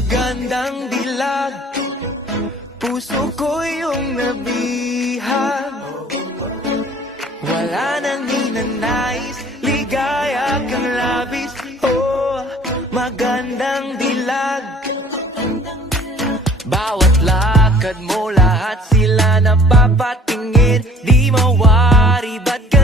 magandang dilag, puso ko yung nabihag. Wala nang ninanais, ligaya kang labis. Oh, magandang dilag. Bawat lakad mo, lahat sila napapatingin. Di mawari, ba't ka